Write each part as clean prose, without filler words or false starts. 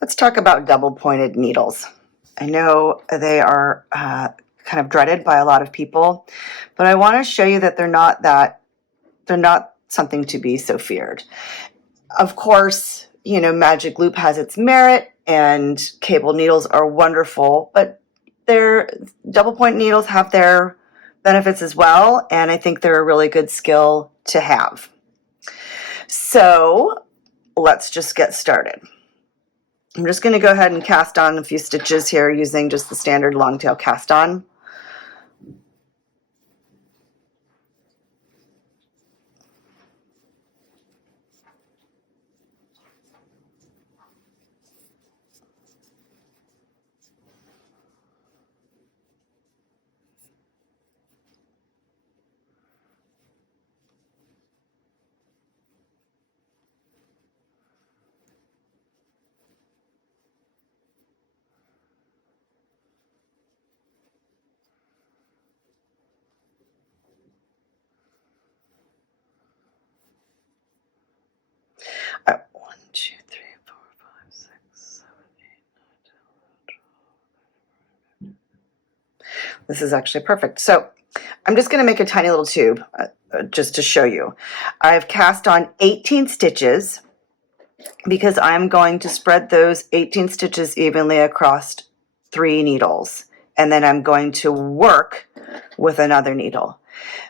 Let's talk about double-pointed needles. I know they are kind of dreaded by a lot of people, but I want to show you that they're not something to be so feared. Of course, Magic Loop has its merit, and cable needles are wonderful, but their double-point needles have their benefits as well, and I think they're a really good skill to have. So let's just get started. I'm just going to go ahead and cast on a few stitches here using just the standard long tail cast on. All right, 1, 2, 3, 4, 5, 6, 7, 8, 9, 10, 11, 12. This is actually perfect. So I'm just going to make a tiny little tube just to show you. I've cast on 18 stitches because I'm going to spread those 18 stitches evenly across 3 needles, and then I'm going to work with another needle.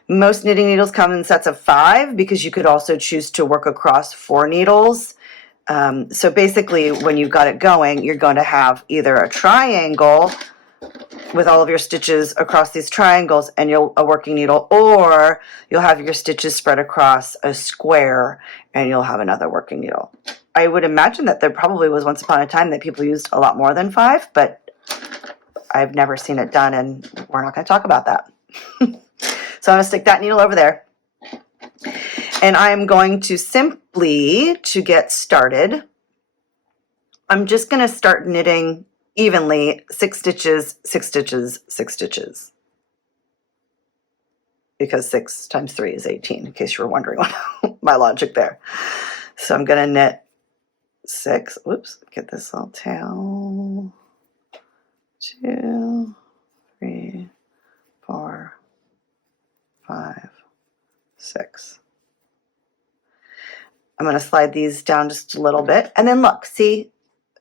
Most knitting needles come in sets of 5 because you could also choose to work across 4 needles. So basically, when you've got it going, you're going to have either a triangle with all of your stitches across these triangles and a working needle, or you'll have your stitches spread across a square and you'll have another working needle. I would imagine that there probably was once upon a time that people used a lot more than 5, but I've never seen it done, and we're not going to talk about that. So I'm going to stick that needle over there. And I'm going to simply, to get started, I'm just going to start knitting evenly 6 stitches, 6 stitches, 6 stitches. Because 6 times 3 is 18, in case you were wondering my logic there. So I'm going to knit 6, whoops, get this little tail, 2, 3, 4, 5, 6. I'm going to slide these down just a little bit, and then look, see,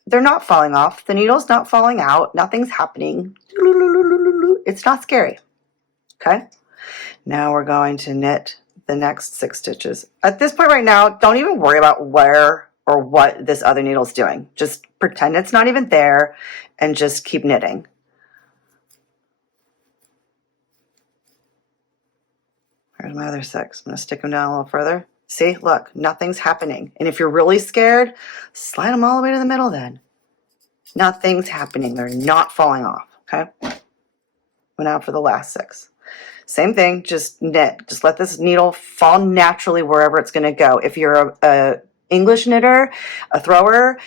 they're not falling off. The needle's not falling out. Nothing's happening. It's not scary. Okay? Now we're going to knit the next 6 stitches. At this point right now, don't even worry about where or what this other needle's doing. Just pretend it's not even there and just keep knitting. Here's my other 6. I'm going to stick them down a little further. See, look, nothing's happening. And if you're really scared, slide them all the way to the middle then. Nothing's happening. They're not falling off, okay? Now for the last 6. Same thing, just knit. Just let this needle fall naturally wherever it's going to go. If you're a English knitter, a thrower,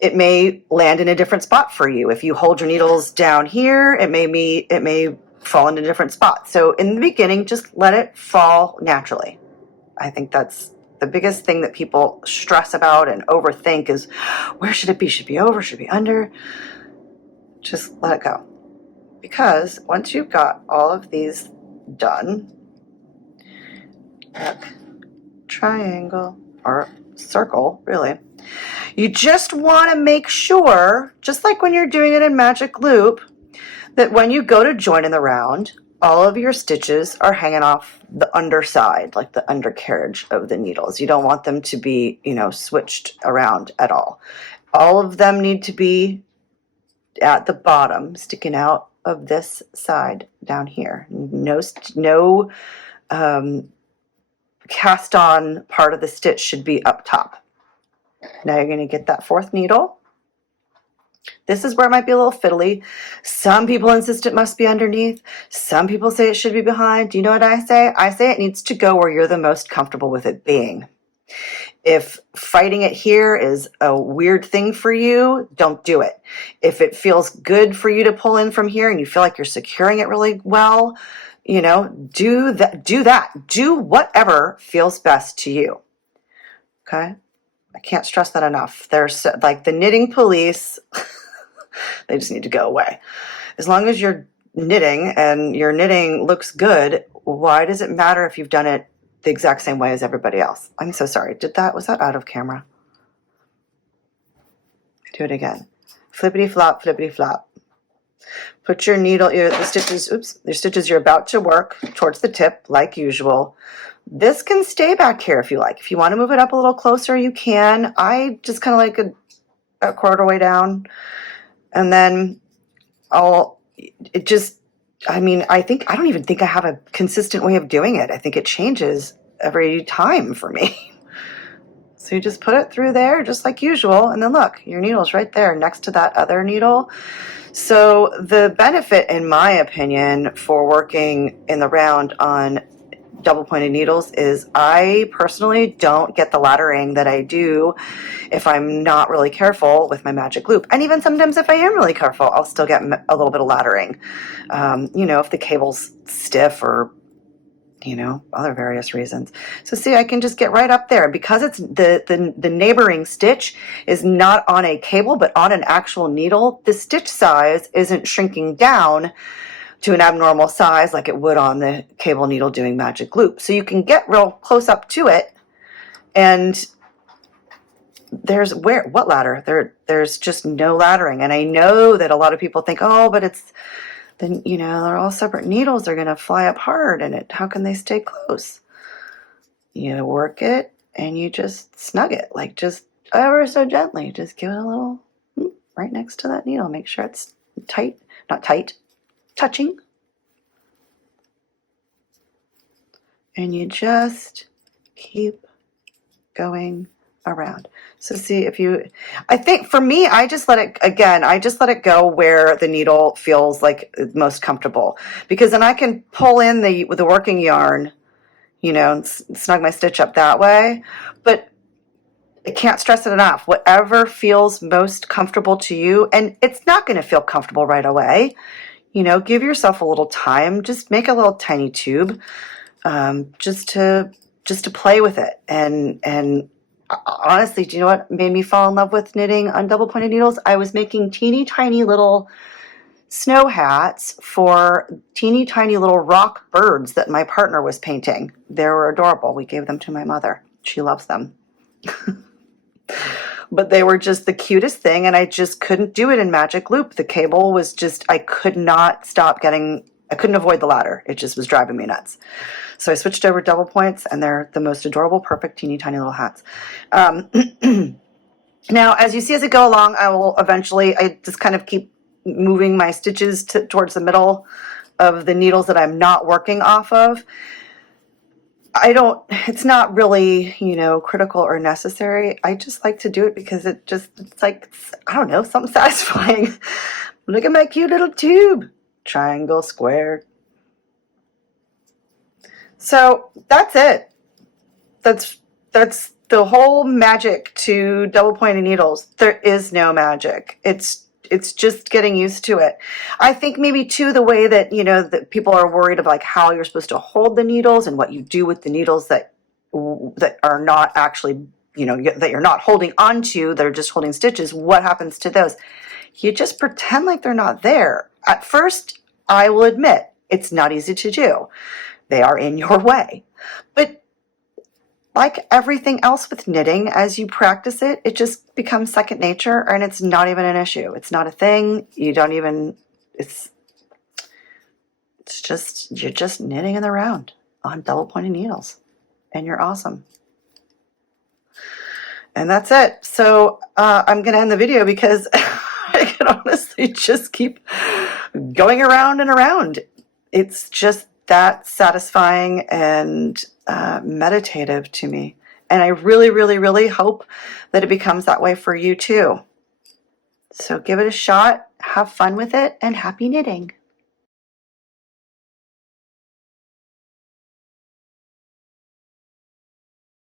it may land in a different spot for you. If you hold your needles down here, it may fall in a different spot. So in the beginning, just let it fall naturally. I think that's the biggest thing that people stress about and overthink is, where should it be? Should it be over? Should it be under? Just let it go. Because once you've got all of these done, look, triangle or circle, really, you just want to make sure, just like when you're doing it in Magic Loop, that when you go to join in the round, all of your stitches are hanging off the underside, like the undercarriage of the needles. You don't want them to be, switched around at all. All of them need to be at the bottom, sticking out of this side down here. No cast on part of the stitch should be up top. Now you're going to get that 4th needle. This is where it might be a little fiddly. Some people insist it must be underneath. Some people say it should be behind. Do you know what I say? I say it needs to go where you're the most comfortable with it being. If fighting it here is a weird thing for you, don't do it. If it feels good for you to pull in from here and you feel like you're securing it really well, do that. Do whatever feels best to you. Okay? I can't stress that enough. There's like the knitting police, they just need to go away. As long as you're knitting and your knitting looks good, why does it matter if you've done it the exact same way as everybody else? I'm so sorry. Was that out of camera? Do it again. Flippity flop, flippity flop. Put your needle, the stitches you're about to work towards the tip like usual. This can stay back here if you like. If you want to move it up a little closer, you can. I just kind of like a quarter way down. And then I don't even think I have a consistent way of doing it. I think it changes every time for me. So you just put it through there just like usual. And then look, your needle's right there next to that other needle. So the benefit, in my opinion, for working in the round on double pointed needles is I personally don't get the laddering that I do if I'm not really careful with my magic loop. And even sometimes if I am really careful, I'll still get a little bit of laddering. If the cable's stiff or, other various reasons. So see, I can just get right up there because it's the neighboring stitch is not on a cable, but on an actual needle. The stitch size isn't shrinking down to an abnormal size like it would on the cable needle doing magic loop. So you can get real close up to it, and what ladder? There's just no laddering. And I know that a lot of people think, oh, but they're all separate needles. They're going to fly apart, and how can they stay close? You work it and you just snug it, like just ever so gently. Just give it a little right next to that needle. Make sure it's tight, not tight, touching. And you just keep going around. So see I think for me, I just let it go where the needle feels like most comfortable, because then I can pull in the working yarn, and snug my stitch up that way. But I can't stress it enough. Whatever feels most comfortable to you, and it's not going to feel comfortable right away. Give yourself a little time. Just make a little tiny tube, just to play with it. And honestly, do you know what made me fall in love with knitting on double pointed needles? I was making teeny tiny little snow hats for teeny tiny little rock birds that my partner was painting. They were adorable. We gave them to my mother. She loves them. But they were just the cutest thing, and I just couldn't do it in magic loop. The cable was I couldn't avoid the ladder. It just was driving me nuts. So I switched over double points, and they're the most adorable, perfect, teeny tiny little hats. Now, as you see as I go along, I just kind of keep moving my stitches towards the middle of the needles that I'm not working off of. It's not really, critical or necessary. I just like to do it because it's like, I don't know, something satisfying. Look at my cute little tube. Triangle, square. So that's it. That's the whole magic to double pointed needles. There is no magic. It's just getting used to it. I think maybe too the way that that people are worried of like how you're supposed to hold the needles and what you do with the needles that are not actually that you're not holding onto, that are just holding stitches. What happens to those? You just pretend like they're not there. At first, I will admit it's not easy to do. They are in your way. But like everything else with knitting, as you practice it, it just becomes second nature, and it's not even an issue. It's not a thing. It's just, you're just knitting in the round on double pointed needles, and you're awesome. And that's it. So I'm going to end the video because I can honestly just keep going around and around. It's just that satisfying and meditative to me. And I really, really, really hope that it becomes that way for you too. So give it a shot, have fun with it, and happy knitting.